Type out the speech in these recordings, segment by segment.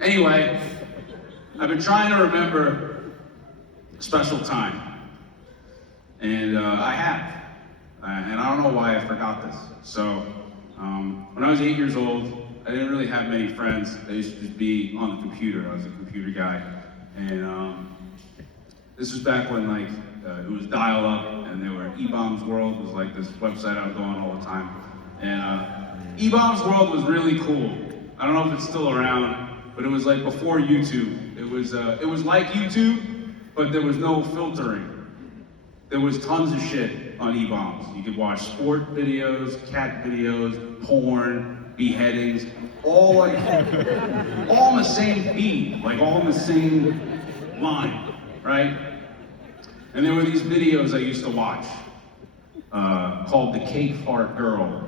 Anyway, I've been trying to remember a special time, and I have. And I don't know why I forgot this. So, when I was 8 years old, I didn't really have many friends. I used to just be on the computer. I was a computer guy. And this was back when it was dial-up, and there were E-Bombs World was like this website I was on all the time. And E-Bombs World was really cool. I don't know if it's still around, but it was like before YouTube. It was like YouTube, but there was no filtering. There was tons of shit on E-Bombs. You could watch sport videos, cat videos, porn, beheadings, all in the same feed, like all in the same line, right? And there were these videos I used to watch called The Cake Fart Girl.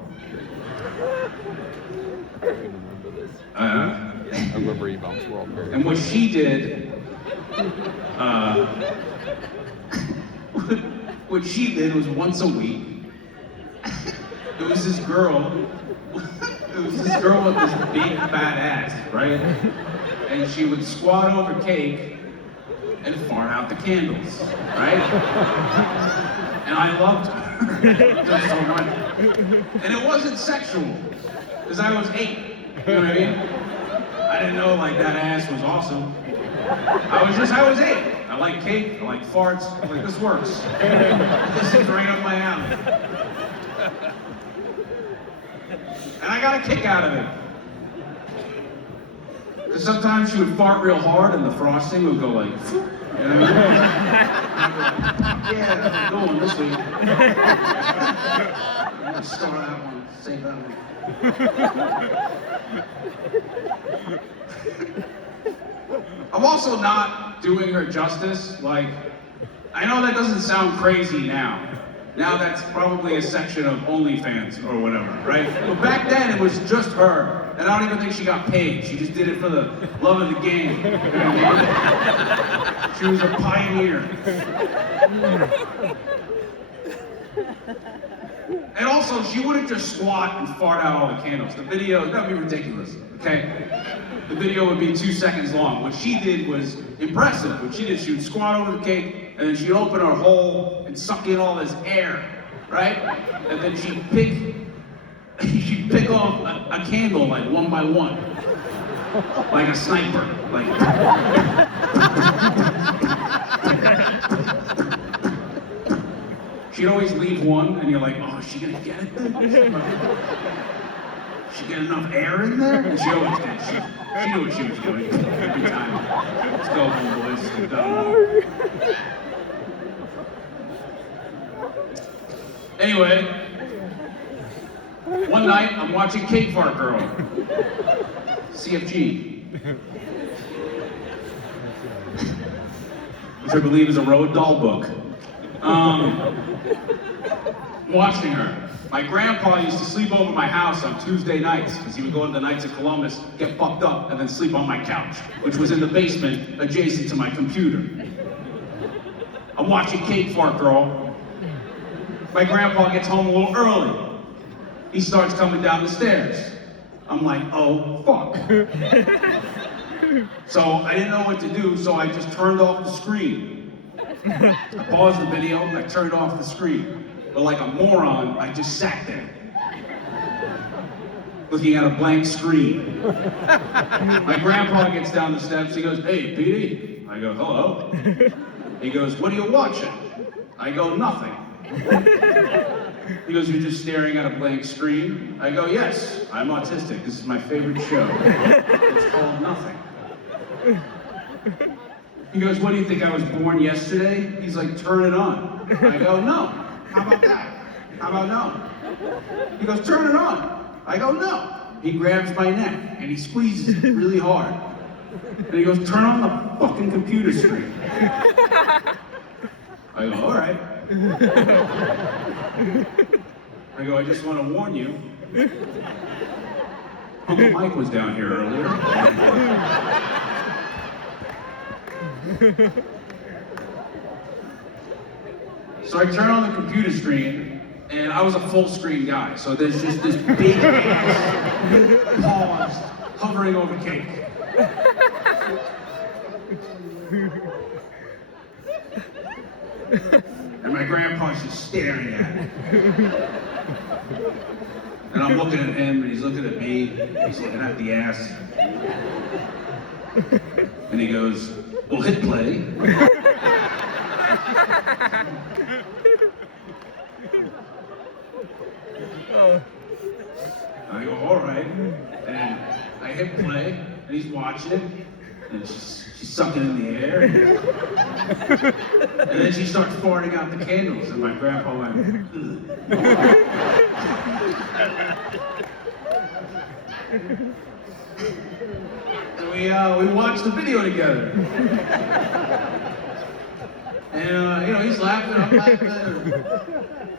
I remember E-Bombs World. And what she did, what she did was once a week, it was this girl with this big fat ass, right? And she would squat over cake and fart out the candles, right? And I loved her just so much. And it wasn't sexual, because I was 8, you know what I mean? I didn't know that ass was awesome. I was 8. I like cake, I like farts, this works. This is right up my alley. And I got a kick out of it. Because sometimes she would fart real hard and the frosting would go like, you know what I mean? Yeah, I'm going this week. I'm gonna start that one, save that one. I'm also not doing her justice. I know that doesn't sound crazy now. Now that's probably a section of OnlyFans or whatever, right? But back then it was just her, and I don't even think she got paid. She just did it for the love of the game. You know what I mean? She was a pioneer. And also, she wouldn't just squat and fart out all the candles. The video, that would be ridiculous, okay? The video would be 2 seconds long. What she did was impressive. What she did, she would squat over the cake, and then she'd open her hole and suck in all this air, right? And then she'd pick off a candle one by one, like a sniper, She'd always leave one, and you're like, oh, is she gonna get it then? She get enough air in there? And she always did. She knew what she was doing every time. Let's go, boys. Let's go. Anyway, one night I'm watching Cake Fart Girl, CFG, which I believe is a Roald Dahl book. Watching her. My grandpa used to sleep over my house on Tuesday nights because he would go to the Knights of Columbus, get fucked up, and then sleep on my couch, which was in the basement adjacent to my computer. I'm watching Cake Fart Girl. My grandpa gets home a little early. He starts coming down the stairs. I'm like, oh, fuck. So I didn't know what to do, so I just turned off the screen. I paused the video, I turned off the screen. But like a moron, I just sat there, looking at a blank screen. My grandpa gets down the steps, he goes, hey, Petey. I go, hello. He goes, what are you watching? I go, nothing. He goes, you're just staring at a blank screen? I go, yes, I'm autistic. This is my favorite show. It's called Nothing. He goes, what do you think, I was born yesterday? He's like, turn it on. I go, no. How about that? How about no? He goes, turn it on. I go, no. He grabs my neck and he squeezes it really hard. And he goes, turn on the fucking computer screen. I go, all right. I go, I just want to warn you. Uncle Mike was down here earlier. So I turn on the computer screen, and I was a full screen guy, so there's just this big ass paused, hovering over cake. And my grandpa's just staring at it. And I'm looking at him, and he's looking at me. He's looking at the ass. And he goes, "Well, hit play." I go, "All right." And I hit play, and he's watching it. And she's sucking in the air. And then she starts farting out the candles, and my grandpa went, "Ugh." And we watched the video together. And he's laughing, I'm laughing.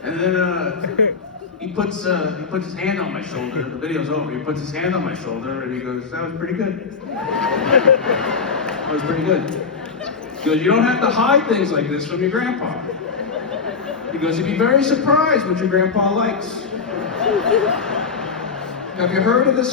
And then he puts his hand on my shoulder. The video's over. He puts his hand on my shoulder, and he goes, "That was pretty good." That was pretty good. He goes, "You don't have to hide things like this from your grandpa." He goes, "You'd be very surprised what your grandpa likes." Have you heard of this